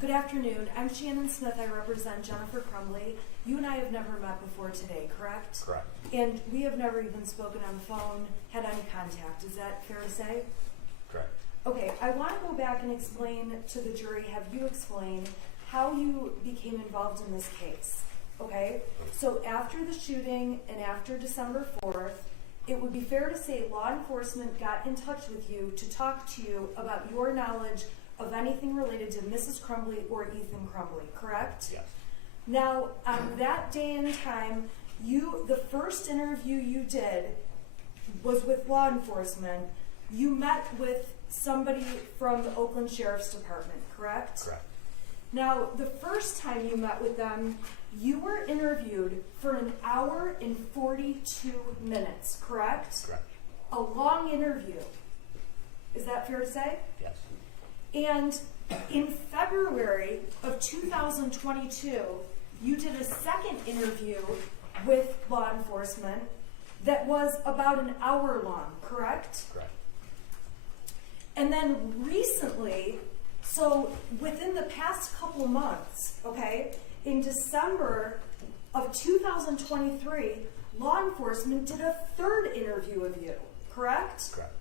Good afternoon. I'm Shannon Smith. I represent Jennifer Crumbley. You and I have never met before today, correct? Correct. And we have never even spoken on the phone, had any contact. Is that fair to say? Correct. Okay, I want to go back and explain to the jury, have you explain how you became involved in this case, okay? So after the shooting and after December 4th, it would be fair to say law enforcement got in touch with you to talk to you about your knowledge of anything related to Mrs. Crumbley or Ethan Crumbley, correct? Yes. Now, on that day and time, the first interview you did was with law enforcement. You met with somebody from the Oakland Sheriff's Department, correct? Correct. Now, the first time you met with them, you were interviewed for 1 hour and 42 minutes, correct? Correct. A long interview. Is that fair to say? Yes. And in February of 2022, you did a second interview with law enforcement that was about 1 hour long, correct? Correct. And then recently, so within the past couple of months, okay, in December of 2023, law enforcement did a third interview of you, correct? Correct.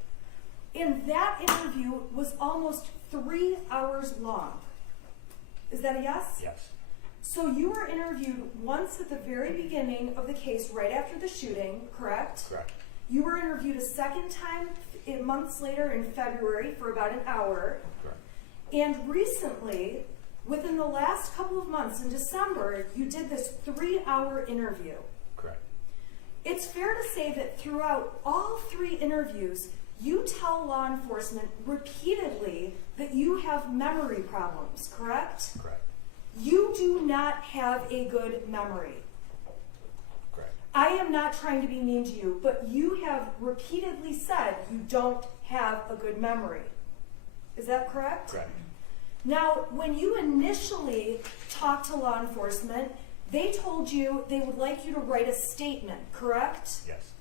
And that interview was almost 3 hours long. Is that a yes? Yes. So you were interviewed once at the very beginning of the case, right after the shooting, correct? Correct. You were interviewed a second time months later in February for about 1 hour. Correct. And recently, within the last couple of months in December, you did this 3-hour interview. Correct. It's fair to say that throughout all 3 interviews, you tell law enforcement repeatedly that you have memory problems, correct? Correct. You do not have a good memory. Correct. I am not trying to be mean to you, but you have repeatedly said you don't have a good memory. Is that correct? Correct. Now, when you initially talked to law enforcement, they told you they would like you to write a statement, correct? Yes.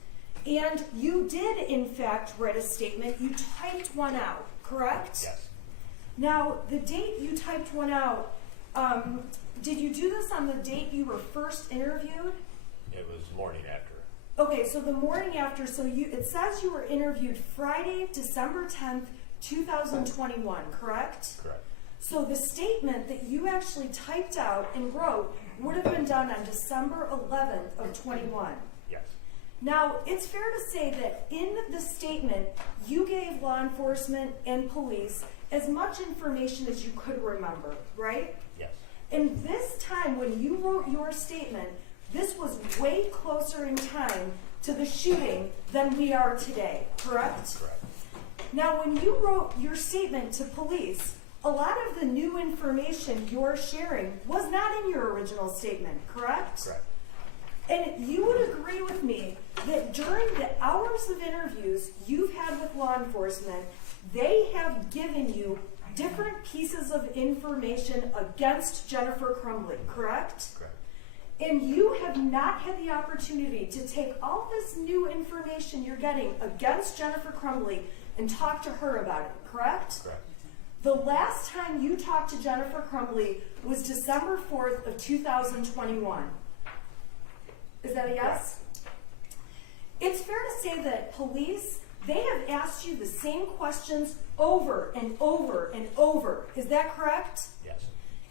And you did, in fact, write a statement. You typed one out, correct? Yes. Now, the date you typed one out, did you do this on the date you were first interviewed? It was the morning after. Okay, so the morning after, so it says you were interviewed Friday, December 10th, 2021, correct? Correct. So the statement that you actually typed out and wrote would have been done on December 11th of 21. Yes. Now, it's fair to say that in the statement, you gave law enforcement and police as much information as you could remember, right? Yes. And this time, when you wrote your statement, this was way closer in time to the shooting than we are today, correct? Correct. Now, when you wrote your statement to police, a lot of the new information you're sharing was not in your original statement, correct? Correct. And you would agree with me that during the hours of interviews you've had with law enforcement, they have given you different pieces of information against Jennifer Crumbley, correct? Correct. And you have not had the opportunity to take all this new information you're getting against Jennifer Crumbley and talk to her about it, correct? Correct. The last time you talked to Jennifer Crumbley was December 4th of 2021. Is that a yes? It's fair to say that police, they have asked you the same questions over and over and over. Is that correct? Yes.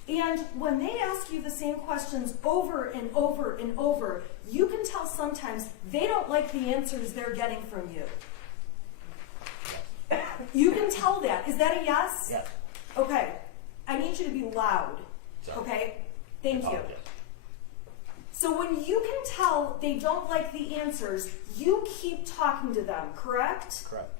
And when they ask you the same questions over and over and over, you can tell sometimes they don't like the answers they're getting from you. Yes. You can tell that. Is that a yes? Yes. Okay. I need you to be loud. Sorry. Okay? Thank you. Apologize. So when you can tell they don't like the answers, you keep talking to them, correct? Correct.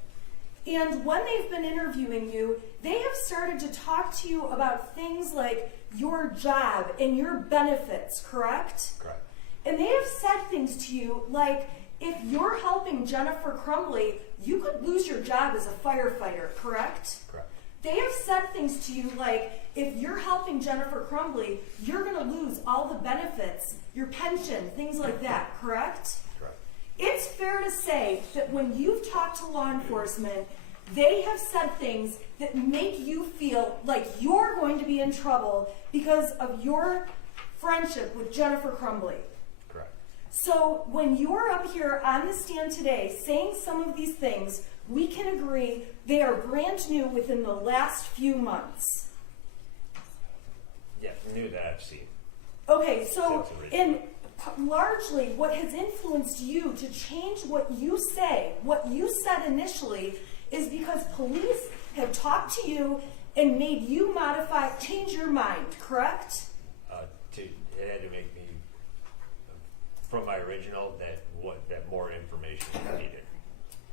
And when they've been interviewing you, they have started to talk to you about things like your job and your benefits, correct? Correct. And they have said things to you like, if you're helping Jennifer Crumbley, you could lose your job as a firefighter, correct? Correct. They have said things to you like, if you're helping Jennifer Crumbley, you're going to lose all the benefits, your pension, things like that, correct? Correct. It's fair to say that when you've talked to law enforcement, They have said things that make you feel like you're going to be in trouble because of your friendship with Jennifer Crumbley. Correct. So when you're up here on the stand today saying some of these things, we can agree they are brand new within the last few months. Yeah, new that I've seen. Okay, so That's the reason. largely what has influenced you to change what you say, what you said initially, is because police have talked to you and made you change your mind, correct? It had to make me, from my original, that more information was needed.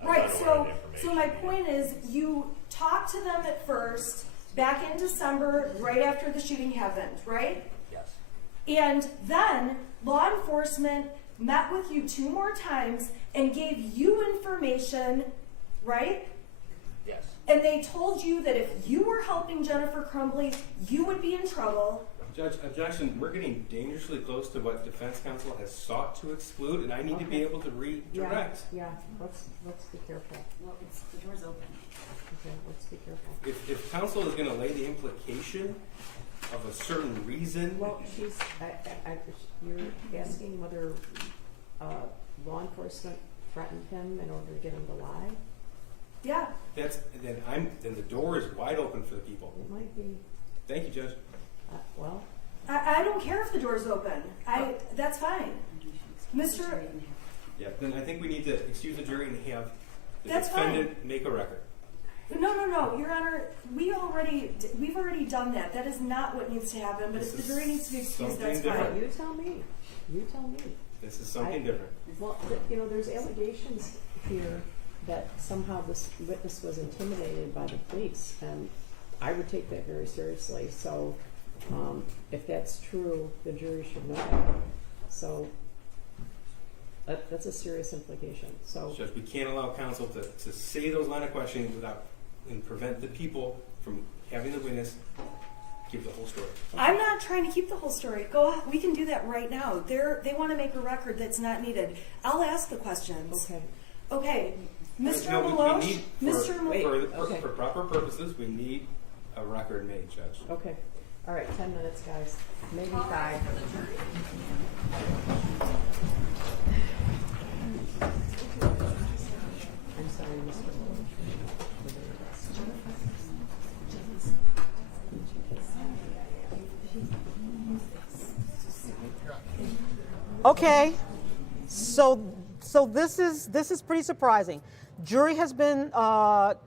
I was Right, unaware so of the information my needed. point is you talked to them at first, back in December, right after the shooting happened, right? Yes. And then law enforcement met with you 2 more times and gave you information, right? Yes. And they told you that if you were helping Jennifer Crumbley, you would be in trouble. Judge, objection. We're getting dangerously close to what defense counsel has sought to exclude, and I need to be able to redirect. Yeah, let's be careful. Well, the door's open. Okay, let's be careful. If counsel is going to lay the implication of a certain reason, Well, you're asking whether law enforcement threatened him in order to get him to lie? Yeah. then the door is wide open for the people. It might be, Thank you, Judge. well, I don't care if the door's open. That's fine. Mr. Yeah, then I think we need to excuse the jury and have the That's defendant make a record. No, Your Honor. We've already done that. That is not what needs to happen. But if This the jury is needs to be excused, that's something fine. different. you tell me. You tell me. This is something different. Well, there's allegations here that somehow this witness was intimidated by the police, and I would take that very seriously. So, if that's true, the jury should know that. So, that's a serious implication. So, Judge, we can't allow counsel to say those line of questioning and prevent the people from having the witness give the whole story. I'm not trying to keep the whole story. We can do that right now. They want to make a record that's not needed. I'll ask the questions. Okay. Mr. No, we Maloche? need Mr. Maloche? for proper purposes, we need a record made, Judge. okay. All right, 10 minutes, guys. Maybe 5. I'm sorry, Mr. Okay, so this is pretty surprising. Jury has been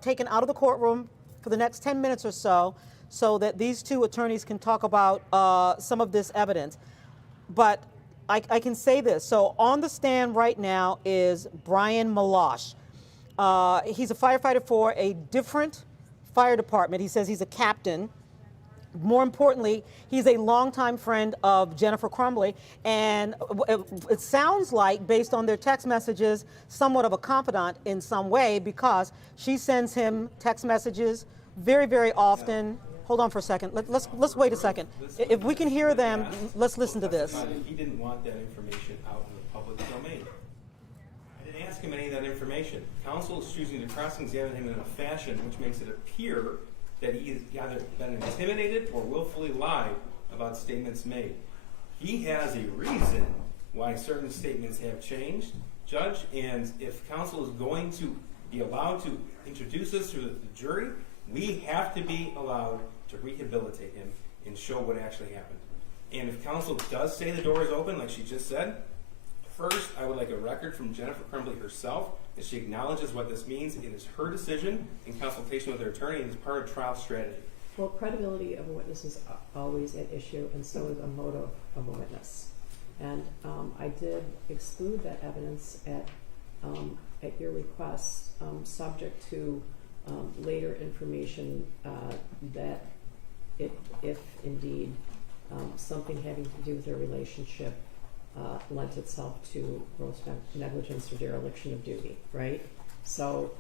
taken out of the courtroom for the next 10 minutes or so that these 2 attorneys can talk about some of this evidence. But I can say this. So on the stand right now is Brian Maloche. He's a firefighter for a different fire department. He says he's a captain. More importantly, he's a longtime friend of Jennifer Crumbley, and it sounds like, based on their text messages, somewhat of a confidant in some way, because she sends him text messages very, very often. Hold on for a second. Let's wait a second. If we can hear them, let's listen to this. He didn't want that information out in the public domain. I didn't ask him any of that information. Counsel is choosing to cross-examine him in a fashion which makes it appear that he has either been intimidated or willfully lied about statements made. He has a reason why certain statements have changed, Judge, and if counsel is going to be allowed to introduce this to the jury, we have to be allowed to rehabilitate him and show what actually happened. And if counsel does say the door is open, like she just said, first, I would like a record from Jennifer Crumbley herself that she acknowledges what this means. It is her decision in consultation with her attorney, and it's part of trial strategy. Well, credibility of a witness is always at issue, and so is a motive of a witness. And I did exclude that evidence at your request, subject to later information that if indeed something having to do with their relationship lent itself to gross negligence or dereliction of duty, right? So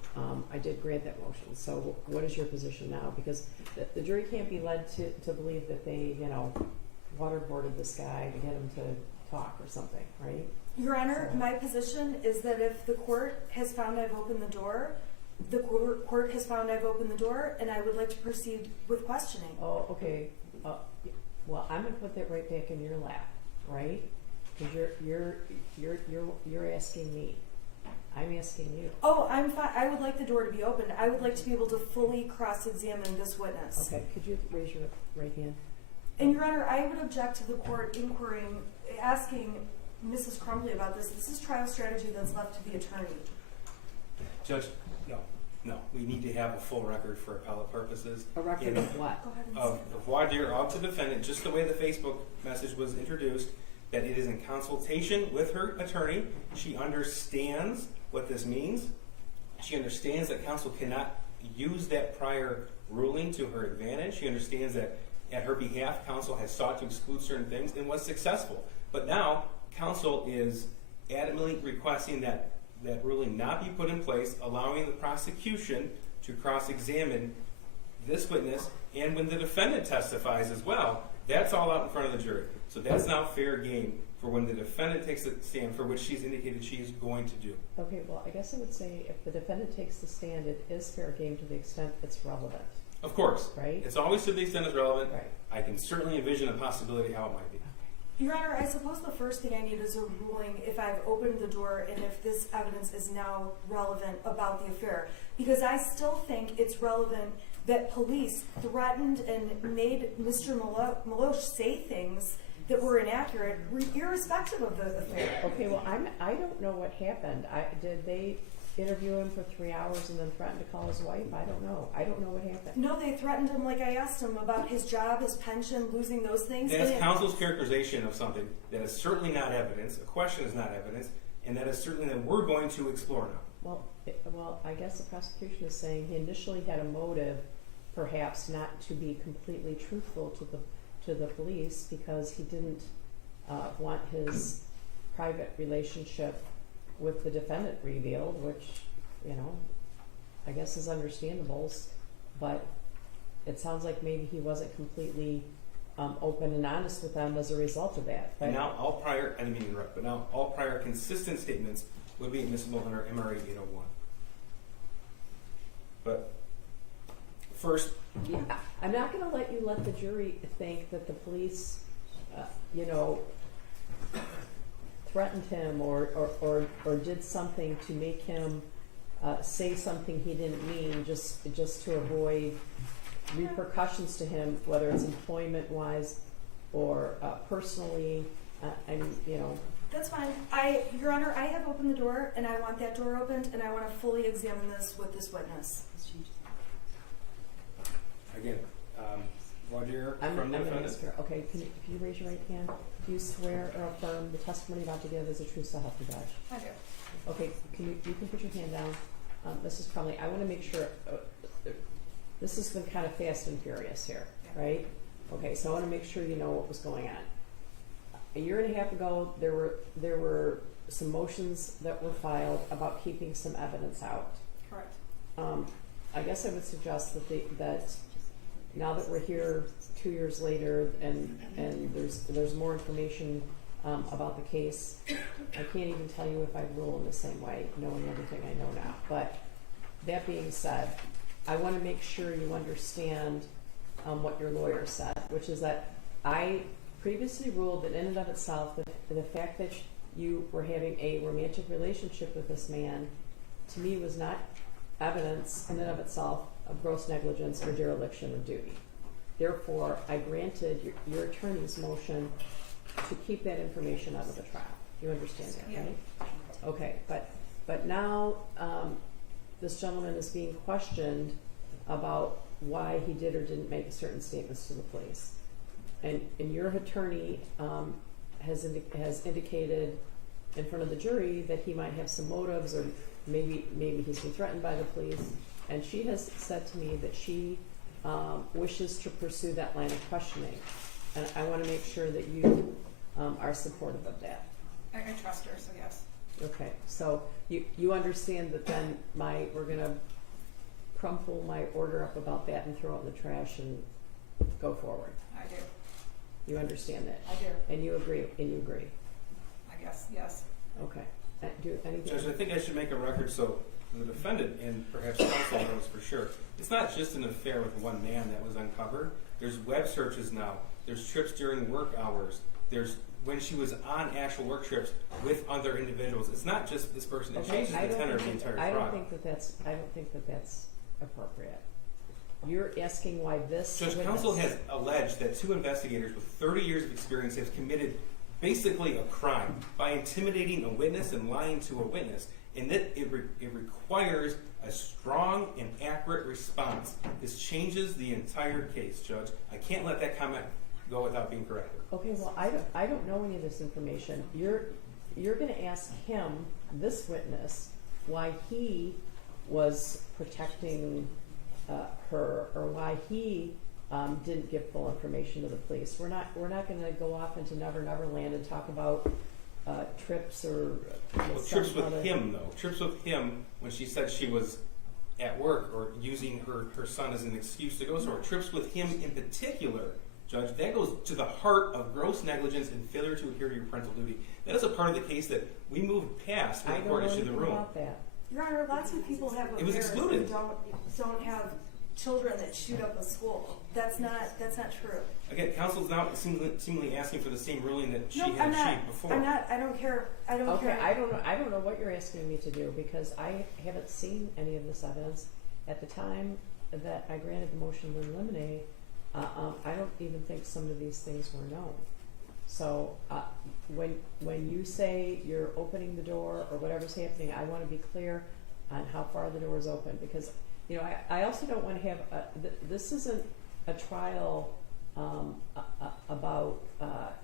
I did grant that motion. So what is your position now? Because the jury can't be led to believe that they, waterboarded this guy to get him to talk or something, right? Your Honor, my position is that if the court has found I've opened the door, the court has found I've opened the door, and I would like to proceed with questioning. Oh, okay. Well, I'm gonna put that right back in your lap, right? Because you're asking me. I'm asking you. Oh, I'm fine. I would like the door to be opened. I would like to be able to fully cross-examine this witness. Okay, could you raise your right hand? And Your Honor, I would object to the court inquiring, asking Mrs. Crumbley about this. This is trial strategy that's left to the attorney. Judge, no, we need to have a full record for appellate purposes. A record of what? Go ahead and Of say. the voir dire of the defendant, just the way the Facebook message was introduced, that it is in consultation with her attorney. She understands what this means. She understands that counsel cannot use that prior ruling to her advantage. She understands that at her behalf, counsel has sought to exclude certain things and was successful. But now, counsel is adamantly requesting that ruling not be put in place, allowing the prosecution to cross-examine this witness, and when the defendant testifies as well, that's all out in front of the jury. So that's now fair game for when the defendant takes a stand, for which she's indicated she is going to do. Okay, well, I guess I would say if the defendant takes the stand, it is fair game to the extent it's relevant. Of course. Right. It's always to the extent it's relevant. Right. I can certainly envision a possibility how it might be. Your Honor, I suppose the first thing I need is a ruling if I've opened the door and if this evidence is now relevant about the affair. Because I still think it's relevant that police threatened and made Mr. Maloche say things that were inaccurate, irrespective of the affair. Okay, well, I don't know what happened. Did they interview him for 3 hours and then threaten to call his wife? I don't know. I don't know what happened. No, they threatened him like I asked him about his job, his pension, losing those things. That is counsel's characterization of something that is certainly not evidence. A question is not evidence, and that is certainly that we're going to explore now. Well, I guess the prosecution is saying he initially had a motive, perhaps not to be completely truthful to the police because he didn't want his private relationship with the defendant revealed, which, I guess is understandable, but it sounds like maybe he wasn't completely open and honest with them as a result of that. And now all prior, I didn't mean to interrupt, but now all prior consistent statements would be admissible under MRA 801. But first, Yeah, I'm not going to let you let the jury think that the police, threatened him or did something to make him say something he didn't mean just to avoid repercussions to him, whether it's employment-wise or personally. That's fine. Your Honor, I have opened the door, and I want that door opened, and I want to fully examine this with this witness. again, voir dire I'm from the gonna defendant. ask her, okay, can you raise your right hand? Do you swear or affirm the testimony about to give is the truth, so help you God? I do. Okay, you can put your hand down. Mrs. Crumbley, I want to make sure, this has been kind of fast and furious here, right? Okay, so I want to make sure you know what was going on. A year and a half ago, there were some motions that were filed about keeping some evidence out. Correct. I guess I would suggest that now that we're here 2 years later and there's more information about the case, I can't even tell you if I'd rule in the same way, knowing everything I know now. But that being said, I want to make sure you understand what your lawyer said, which is that I previously ruled that in and of itself, the fact that you were having a romantic relationship with this man, to me was not evidence in and of itself of gross negligence or dereliction of duty. Therefore, I granted your attorney's motion to keep that information out of the trial. You understand that, right? Okay, but now this gentleman is being questioned about why he did or didn't make certain statements to the police. And your attorney has indicated in front of the jury that he might have some motives, or maybe he's been threatened by the police. And she has said to me that she wishes to pursue that line of questioning. And I want to make sure that you are supportive of that. I trust her, so yes. Okay, so you understand that then we're going to crumple my order up about that and throw it in the trash and go forward. I do. You understand that? I do. And you agree? I guess, yes. Okay. Do anything? Judge, I think I should make a record so the defendant, and perhaps counsel knows for sure, it's not just an affair with one man that was uncovered. There's web searches now. There's trips during work hours. There's when she was on actual work trips with other individuals. It's not just this person. It Okay, changes the tenor of the entire I trial. don't think that that's appropriate. You're asking why this Judge, witness- counsel has alleged that 2 investigators with 30 years of experience have committed basically a crime by intimidating a witness and lying to a witness, and that it requires a strong and accurate response. This changes the entire case, Judge. I can't let that comment go without being corrected. Okay, well, I don't know any of this information. You're going to ask him, this witness, why he was protecting her, or why he didn't give full information to the police. We're not going to go off into Never Never Land and talk about trips or Well, trips with him, though. Trips with him when she said she was at work or using her son as an excuse to go somewhere. Trips with him in particular, Judge, that goes to the heart of gross negligence and failure to adhere to your parental duty. That is a part of the case that we moved past when I the don't court know issued the anything ruling. about that. Your Honor, lots of people have It was affairs excluded. and don't have children that shoot up a school. That's not true. Again, counsel's now seemingly asking for the same ruling that she No, had achieved before. I don't care. I don't Okay, care. I don't know what you're asking me to do, because I haven't seen any of this evidence. At the time that I granted the motion to eliminate, I don't even think some of these things were known. So when you say you're opening the door or whatever's happening, I want to be clear on how far the door is open, because I also don't want to have this isn't a trial about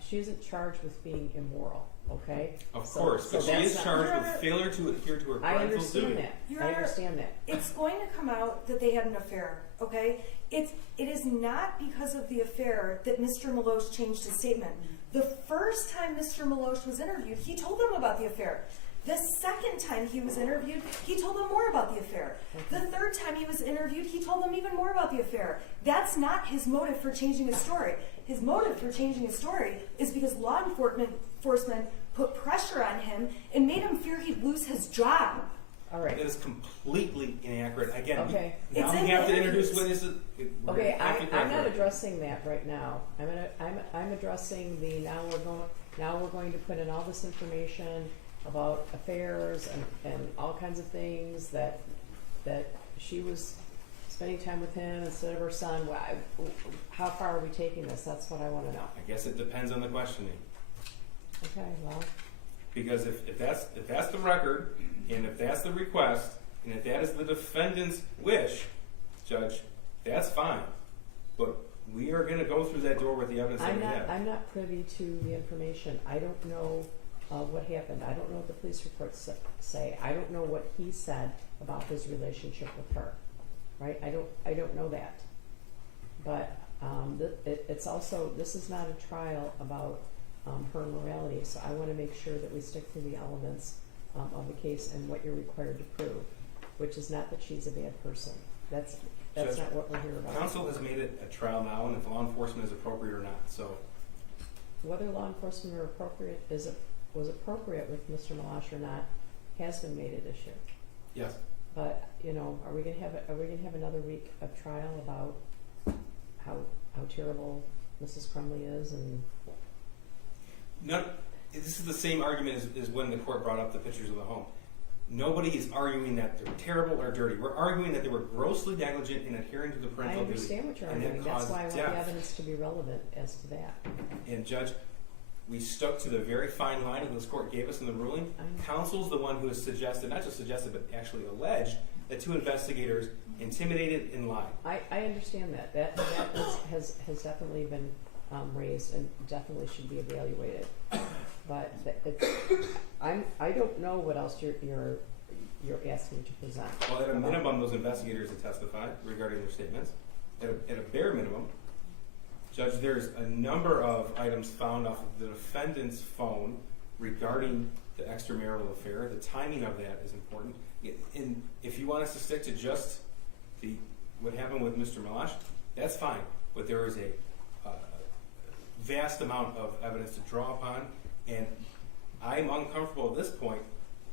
she isn't charged with being immoral. Okay. Of course, but she is charged with failure to adhere to her I parental understand duty. that. Your I Honor, understand that. It's going to come out that they had an affair, okay? It is not because of the affair that Mr. Maloche changed his statement. The first time Mr. Maloche was interviewed, he told them about the affair. The second time he was interviewed, he told them more about the affair. The third time he was interviewed, he told them even more about the affair. That's not his motive for changing his story. His motive for changing his story is because law enforcement put pressure on him and made him fear he'd lose his job. All right. That is completely inaccurate. Again, Okay. now It's we in have the to introduce interviews. witnesses. Okay, I'm not correct. addressing that right now. I'm addressing the now we're going to put in all this information about affairs and all kinds of things that she was spending time with him instead of her son. How far are we taking this? That's what I want to know. I guess it depends on the questioning. Okay, well, Because if that's the record, and if that's the request, and if that is the defendant's wish, Judge, that's fine. But we are going to go through that door with the evidence that we have. I'm not privy to the information. I don't know what happened. I don't know what the police reports say. I don't know what he said about his relationship with her. Right? I don't know that. But it's also, this is not a trial about her morality, so I want to make sure that we stick to the elements of the case and what you're required to prove, which is not that she's a bad person. That's Judge, not what we're here about. Counsel has made it a trial now, and if law enforcement is appropriate or not. So Whether law enforcement was appropriate with Mr. Maloche or not has been made at issue. yes, But are we gonna have another week of trial about how terrible Mrs. Crumbley is? And this is the same argument as when the court brought up the pictures of the home. Nobody is arguing that they're terrible or dirty. We're arguing that they were grossly negligent in adhering to the I parental duty. understand what you're and that arguing. That's caused why I want death. the evidence to be relevant as to that. And Judge, we stuck to the very fine line that this court gave us in the ruling. I know. Counsel's the one who has suggested, not just suggested, but actually alleged that 2 investigators intimidated and lied. I understand that. That has definitely been raised and definitely should be evaluated. But I don't know what else you're asking to present. Well, at a minimum, those investigators have testified regarding their statements. At a bare minimum, Judge, there's a number of items found off of the defendant's phone regarding the extramarital affair. The timing of that is important. And if you want us to stick to just what happened with Mr. Maloche, that's fine. But there is a vast amount of evidence to draw upon, and I'm uncomfortable at this point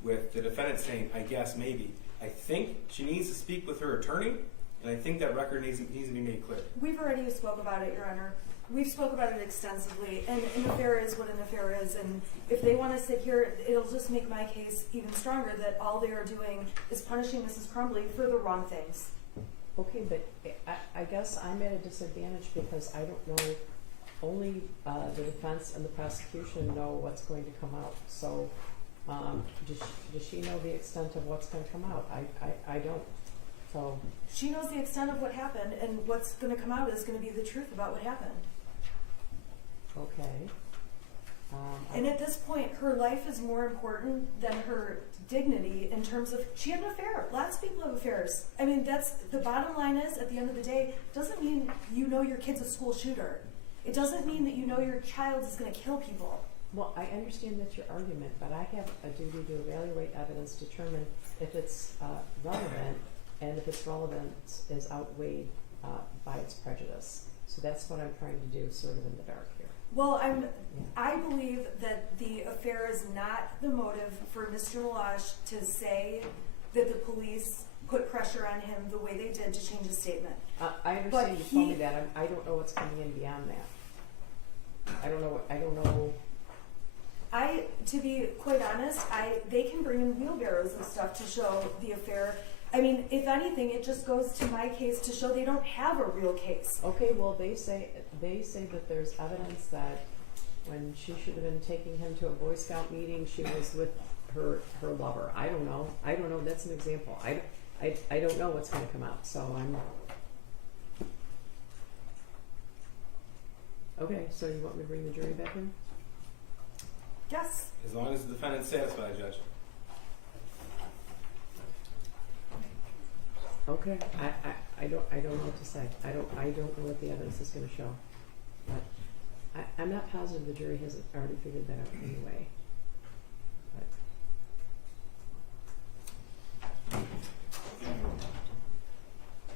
with the defendant saying, I guess, maybe. I think she needs to speak with her attorney, and I think that record needs to be made clear. We've already spoke about it, Your Honor. We've spoke about it extensively, and an affair is what an affair is, and if they want to sit here, it'll just make my case even stronger that all they are doing is punishing Mrs. Crumbley for the wrong things. Okay, but I guess I'm at a disadvantage because I don't know, only the defense and the prosecution know what's going to come out. So does she know the extent of what's going to come out? I don't. So She knows the extent of what happened, and what's going to come out is going to be the truth about what happened. okay. And at this point, her life is more important than her dignity in terms of, she had an affair. Lots of people have affairs. I mean, that's, the bottom line is, at the end of the day, doesn't mean you know your kid's a school shooter. It doesn't mean that you know your child is going to kill people. Well, I understand that's your argument, but I have a duty to evaluate evidence, determine if it's relevant, and if its relevance is outweighed by its prejudice. So that's what I'm trying to do, sort of in the dark here. Well, I believe that the affair is not the motive for Mr. Milosh to say that the police put pressure on him the way they did to change his statement. I understand But you told me that. I don't know what's coming in beyond that. I don't know. To be quite honest, they can bring in wheelbarrows and stuff to show the affair. I mean, if anything, it just goes to my case to show they don't have a real case. Okay, well, they say that there's evidence that when she should have been taking him to a Boy Scout meeting, she was with her lover. I don't know. That's an example. I don't know what's going to come out. So I'm. Okay, so you want me to bring the jury back in? Yes. As long as the defendant's satisfied, Judge. Okay, I don't know what to say. I don't know what the evidence is going to show, but I'm not positive the jury hasn't already figured that out anyway.